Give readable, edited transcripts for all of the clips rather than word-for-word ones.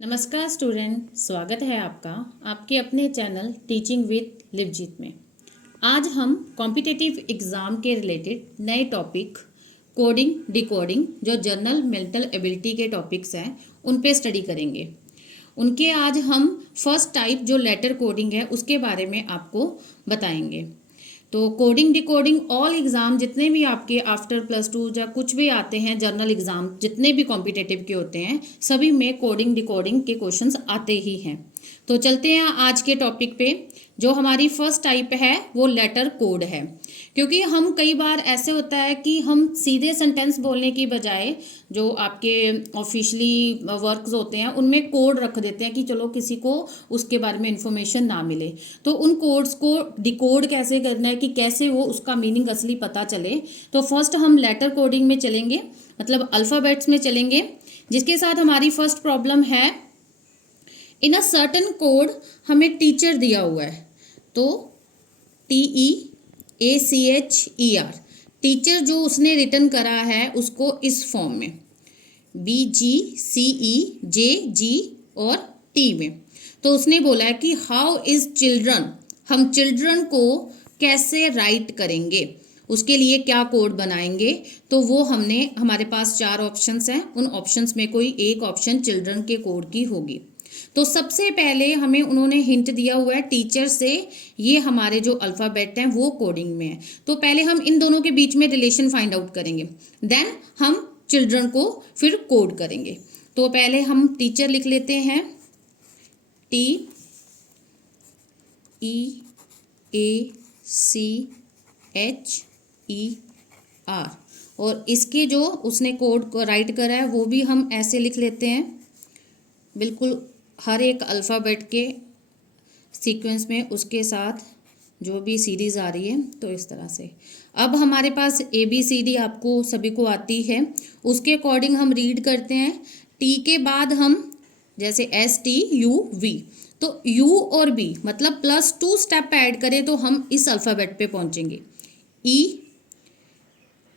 नमस्कार स्टूडेंट, स्वागत है आपका आपके अपने चैनल टीचिंग विद लिवजीत में। आज हम कॉम्पिटिटिव एग्ज़ाम के रिलेटेड नए टॉपिक कोडिंग डिकोडिंग जो जनरल मेंटल एबिलिटी के टॉपिक्स हैं उन पे स्टडी करेंगे। उनके आज हम फर्स्ट टाइप जो लेटर कोडिंग है उसके बारे में आपको बताएंगे। तो कोडिंग डिकोडिंग ऑल एग्ज़ाम जितने भी आपके आफ्टर +2 या कुछ भी आते हैं जर्नल एग्ज़ाम जितने भी कॉम्पिटिटिव के होते हैं सभी में कोडिंग डिकोडिंग के क्वेश्चंस आते ही हैं। तो चलते हैं आज के टॉपिक पे। जो हमारी फर्स्ट टाइप है वो लेटर कोड है, क्योंकि हम कई बार ऐसे होता है कि हम सीधे सेंटेंस बोलने की बजाय जो आपके ऑफिशियली वर्क्स होते हैं उनमें कोड रख देते हैं कि चलो किसी को उसके बारे में इंफॉर्मेशन ना मिले। तो उन कोड्स को डिकोड कैसे करना है कि कैसे वो उसका मीनिंग असली पता चले। तो फर्स्ट हम लेटर कोडिंग में चलेंगे, मतलब अल्फ़ाबेट्स में चलेंगे, जिसके साथ हमारी फर्स्ट प्रॉब्लम है इन अ सर्टन कोड हमें टीचर दिया हुआ है। तो TEACHER टीचर जो उसने रिटर्न करा है उसको इस फॉर्म में BGCEJG और T में। तो उसने बोला है कि हाउ इज़ चिल्ड्रन, हम चिल्ड्रन को कैसे राइट करेंगे, उसके लिए क्या कोड बनाएंगे। तो वो हमारे पास 4 ऑप्शंस हैं, उन ऑप्शंस में कोई एक ऑप्शन चिल्ड्रन के कोड की होगी। तो सबसे पहले हमें उन्होंने हिंट दिया हुआ है टीचर से, ये हमारे जो अल्फ़ाबेट हैं वो कोडिंग में है। तो पहले हम इन दोनों के बीच में रिलेशन फाइंड आउट करेंगे, देन हम चिल्ड्रन को फिर कोड करेंगे। तो पहले हम टीचर लिख लेते हैं TEACHER और इसके जो उसने कोड राइट करा है वो भी हम ऐसे लिख लेते हैं, बिल्कुल हर एक अल्फ़ाबेट के सीक्वेंस में उसके साथ जो भी सीरीज़ आ रही है। तो इस तरह से अब हमारे पास ABCD आपको सभी को आती है, उसके अकॉर्डिंग हम रीड करते हैं। T के बाद हम जैसे STUV, तो U और B मतलब +2 स्टेप ऐड करें तो हम इस अल्फ़ाबेट पे पहुंचेंगे।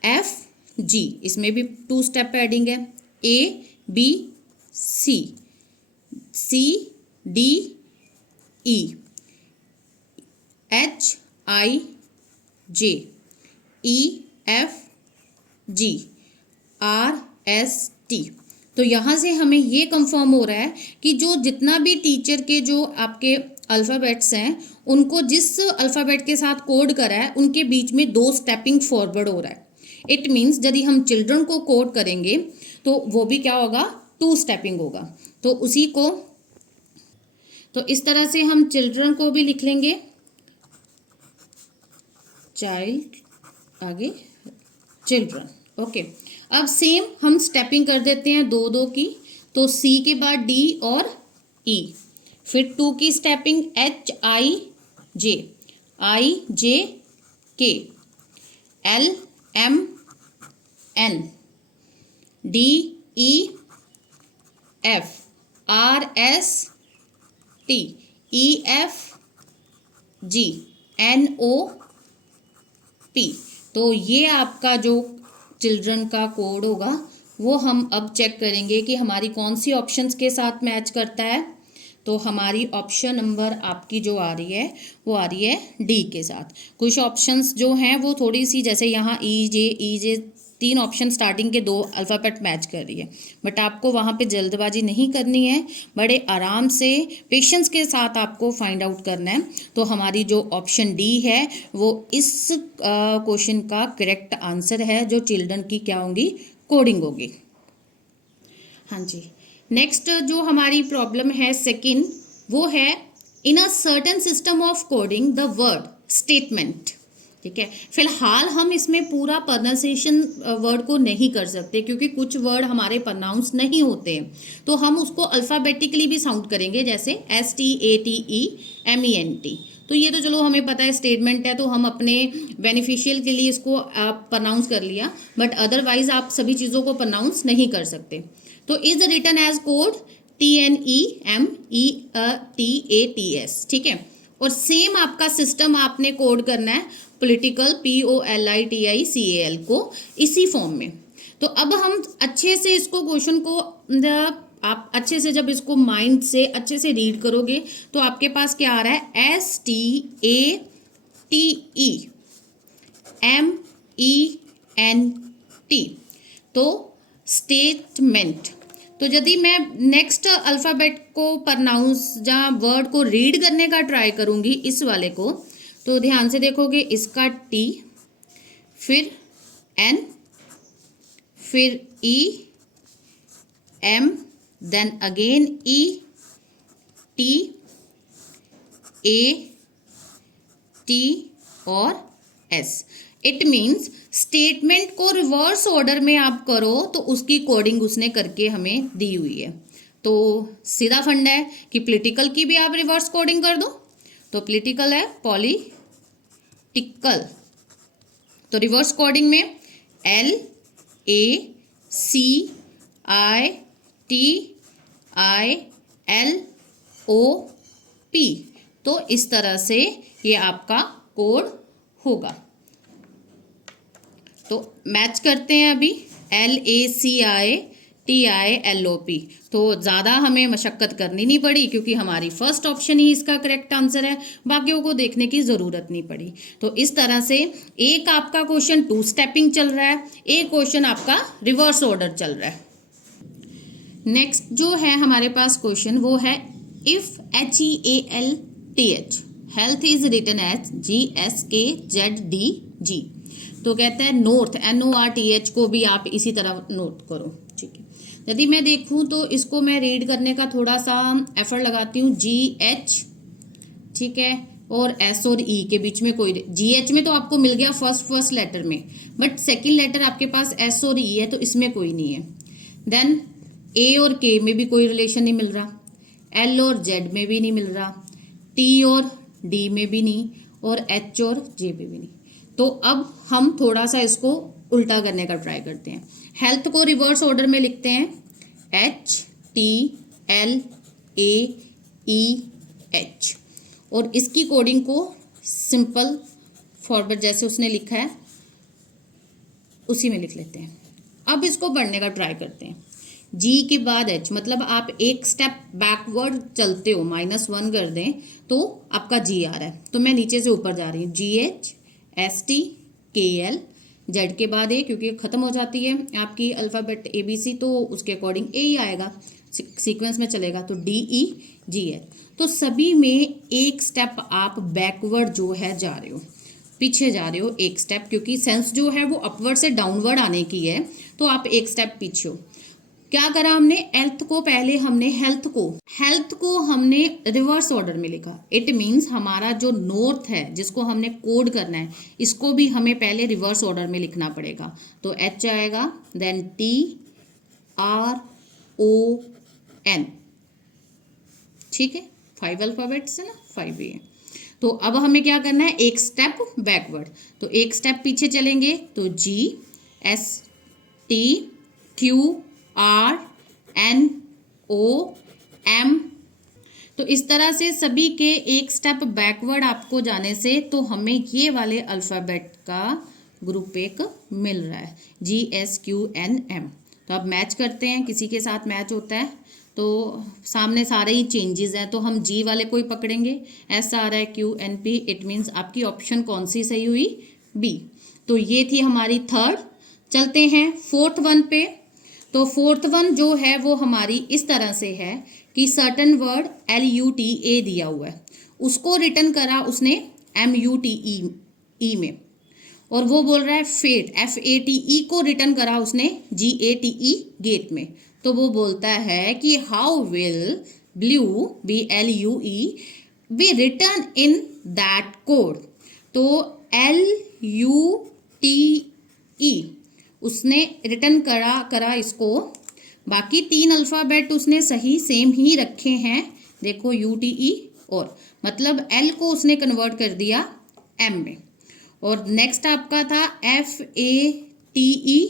EFG इसमें भी 2 स्टेप एडिंग है। ABC CDE HIJ EFG RST। तो यहाँ से हमें ये कंफर्म हो रहा है कि जो जितना भी टीचर के जो आपके अल्फ़ाबेट्स हैं उनको जिस अल्फ़ाबेट के साथ कोड करा है उनके बीच में 2 स्टेपिंग फॉरवर्ड हो रहा है। इट मीन्स यदि हम चिल्ड्रन को कोड करेंगे तो वो भी क्या होगा, 2 स्टेपिंग होगा। तो उसी को तो इस तरह से हम चिल्ड्रन को भी लिख लेंगे, चाइल्ड आगे चिल्ड्रन। ओके, अब सेम हम स्टेपिंग कर देते हैं 2-2 की। तो C के बाद D और E, फिर 2 की stepping HIJ IJK LMN DEF RST EFG NOP। तो ये आपका जो चिल्ड्रन का कोड होगा वो हम अब चेक करेंगे कि हमारी कौन सी ऑप्शंस के साथ मैच करता है। तो हमारी ऑप्शन नंबर आपकी जो आ रही है वो आ रही है D के साथ। कुछ ऑप्शंस जो हैं वो थोड़ी सी, जैसे यहाँ EJ 3 ऑप्शन स्टार्टिंग के 2 अल्फ़ाबेट मैच कर रही है, बट आपको वहाँ पे जल्दबाजी नहीं करनी है, बड़े आराम से पेशेंस के साथ आपको फाइंड आउट करना है। तो हमारी जो ऑप्शन D है वो इस क्वेश्चन का करेक्ट आंसर है, जो चिल्ड्रन की क्या होगी, कोडिंग होगी। हाँ जी, नेक्स्ट जो हमारी प्रॉब्लम है सेकंड, वो है in a certain system of coding the word statement. ठीक है, फिलहाल हम इसमें पूरा प्रोनाउंसिएशन वर्ड को नहीं कर सकते क्योंकि कुछ वर्ड हमारे प्रोनाउंस नहीं होते हैं, तो हम उसको अल्फ़ाबेटिकली भी साउंड करेंगे, जैसे STATEMENT। तो ये तो चलो हमें पता है स्टेटमेंट है, तो हम अपने बेनिफिशियल के लिए इसको प्रोनाउंस कर लिया, बट अदरवाइज आप सभी चीज़ों को प्रोनाउंस नहीं कर सकते। तो is written as code TNEMETATS। ठीक है, और सेम आपका सिस्टम आपने कोड करना है पॉलिटिकल POLITICAL को इसी फॉर्म में। तो अब हम अच्छे से इसको क्वेश्चन को आप अच्छे से जब इसको माइंड से अच्छे से रीड करोगे तो आपके पास क्या आ रहा है, STATEMENT। तो स्टेटमेंट। तो यदि मैं नेक्स्ट अल्फ़ाबेट को प्रनाउंस जहाँ वर्ड को रीड करने का ट्राई करूँगी इस वाले को, तो ध्यान से देखोगे, इसका T, फिर N, फिर E, M, then again E, T, A, T और S। इट मीन्स स्टेटमेंट को रिवर्स ऑर्डर में आप करो तो उसकी कोडिंग उसने करके हमें दी हुई है। तो सीधा फंडा है कि पॉलिटिकल की भी आप रिवर्स कोडिंग कर दो। तो पॉलिटिकल है पॉलिटिकल, तो रिवर्स कोडिंग में LACITILOP। तो इस तरह से ये आपका कोड होगा। तो मैच करते हैं अभी, LACITILOP। तो ज़्यादा हमें मशक्क़त करनी नहीं पड़ी क्योंकि हमारी फर्स्ट ऑप्शन ही इसका करेक्ट आंसर है, बाकियों को देखने की ज़रूरत नहीं पड़ी। तो इस तरह से एक आपका क्वेश्चन 2 स्टेपिंग चल रहा है, एक क्वेश्चन आपका रिवर्स ऑर्डर चल रहा है। नेक्स्ट जो है हमारे पास क्वेश्चन वो है if HEALTH health is written as GSKZDG। तो कहते हैं नॉर्थ NORTH को भी आप इसी तरह नोट करो, ठीक है। यदि मैं देखूं तो इसको मैं रीड करने का थोड़ा सा एफर्ट लगाती हूँ, GH, ठीक है, और S और E के बीच में कोई, GH में तो आपको मिल गया फर्स्ट लेटर में, बट सेकंड लेटर आपके पास S और E है तो इसमें कोई नहीं है। देन A और K में भी कोई रिलेशन नहीं मिल रहा, L और Z में भी नहीं मिल रहा, T और D में भी नहीं, और H और J में भी नहीं। तो अब हम थोड़ा सा इसको उल्टा करने का ट्राई करते हैं। हेल्थ को रिवर्स ऑर्डर में लिखते हैं, HTLAEH, और इसकी कोडिंग को सिंपल फॉरवर्ड जैसे उसने लिखा है उसी में लिख लेते हैं। अब इसको पढ़ने का ट्राई करते हैं। G के बाद H, मतलब आप एक स्टेप बैकवर्ड चलते हो, -1 कर दें तो आपका G आ रहा है, तो मैं नीचे से ऊपर जा रही हूँ, GH STKL, Z के बाद A, क्योंकि ख़त्म हो जाती है आपकी अल्फ़ाबेट ABC, तो उसके अकॉर्डिंग A ही आएगा, सीक्वेंस में चलेगा, तो DEGH। तो सभी में एक स्टेप आप बैकवर्ड जो है जा रहे हो, पीछे जा रहे हो एक स्टेप, क्योंकि सेंस जो है वो अपवर्ड से डाउनवर्ड आने की है, तो आप एक स्टेप पीछे हो। क्या करा हमने, हेल्थ को हमने रिवर्स ऑर्डर में लिखा। इट मीन्स हमारा जो नॉर्थ है जिसको हमने कोड करना है, इसको भी हमें पहले रिवर्स ऑर्डर में लिखना पड़ेगा। तो H आएगा, देन TRON, ठीक है, 5 अल्फ़ाबेट्स है ना, 5 है। तो अब हमें क्या करना है, एक स्टेप बैकवर्ड, तो एक स्टेप पीछे चलेंगे, तो GSTQRNOM। तो इस तरह से सभी के एक स्टेप बैकवर्ड आपको जाने से तो हमें ये वाले अल्फ़ाबेट का ग्रुप एक मिल रहा है, GSQNM। तो अब मैच करते हैं, किसी के साथ मैच होता है तो सामने सारे ही चेंजेस हैं, तो हम G वाले को ही पकड़ेंगे, S आ रहा है QNP, इट मीन्स आपकी ऑप्शन कौन सी सही हुई, B। तो ये थी हमारी थर्ड। चलते हैं फोर्थ वन पे। तो फोर्थ वन जो है वो हमारी इस तरह से है कि सर्टन वर्ड LUTA दिया हुआ है, उसको रिटर्न करा उसने MUTE में, और वो बोल रहा है फेट FATE को रिटर्न करा उसने GATE गेट में। तो वो बोलता है कि how will blue BLUE be return in that code. तो LUTE उसने रिटर्न करा इसको, बाकी 3 अल्फ़ाबेट उसने सही सेम ही रखे हैं, देखो UTE, और मतलब L को उसने कन्वर्ट कर दिया M में। और नेक्स्ट आपका था FATE,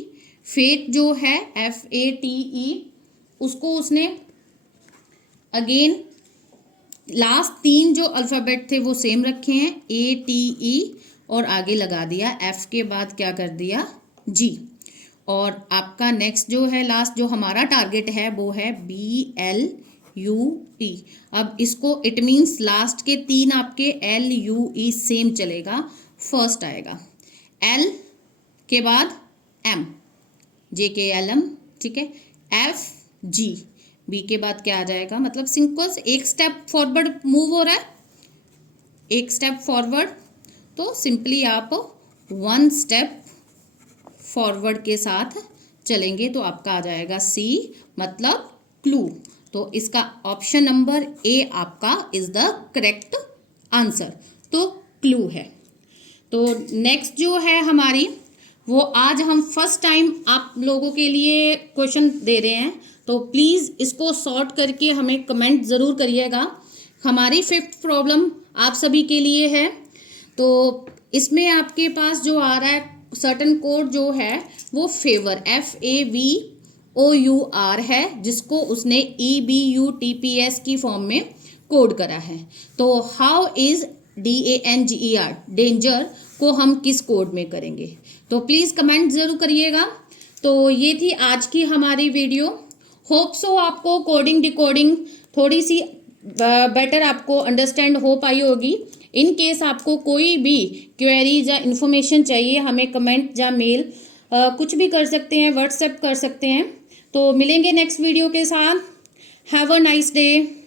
फेट जो है FATE, उसको उसने अगेन लास्ट 3 जो अल्फ़ाबेट थे वो सेम रखे हैं, ATE, और आगे लगा दिया F के बाद क्या कर दिया G। और आपका नेक्स्ट जो है लास्ट जो हमारा टारगेट है वो है BLUE। अब इसको इट मीन्स लास्ट के 3 आपके LUE सेम चलेगा। फर्स्ट आएगा L के बाद M, JKLM, ठीक है, FG, B के बाद क्या आ जाएगा, मतलब सिंपल एक स्टेप फॉरवर्ड मूव हो रहा है, एक स्टेप फॉरवर्ड, तो सिंपली आप 1 स्टेप फॉरवर्ड के साथ चलेंगे तो आपका आ जाएगा C, मतलब क्लू। तो इसका ऑप्शन नंबर A आपका इज द करेक्ट आंसर, तो क्लू है। तो नेक्स्ट जो है हमारी वो आज हम फर्स्ट टाइम आप लोगों के लिए क्वेश्चन दे रहे हैं, तो प्लीज़ इसको सॉर्ट करके हमें कमेंट ज़रूर करिएगा। हमारी 5th प्रॉब्लम आप सभी के लिए है। तो इसमें आपके पास जो आ रहा है सर्टन कोड जो है वो फेवर FAVOUR है, जिसको उसने EBUTPS की फॉर्म में कोड करा है। तो हाउ इज़ DANGER डेंजर को हम किस कोड में करेंगे, तो प्लीज़ कमेंट ज़रूर करिएगा। तो ये थी आज की हमारी वीडियो। होप सो आपको कोडिंग डिकोडिंग थोड़ी सी बेटर आपको अंडरस्टैंड हो पाई होगी। इन केस आपको कोई भी क्वेरीज या इन्फॉर्मेशन चाहिए, हमें कमेंट या मेल कुछ भी कर सकते हैं, व्हाट्सएप कर सकते हैं। तो मिलेंगे नेक्स्ट वीडियो के साथ। Have a nice day.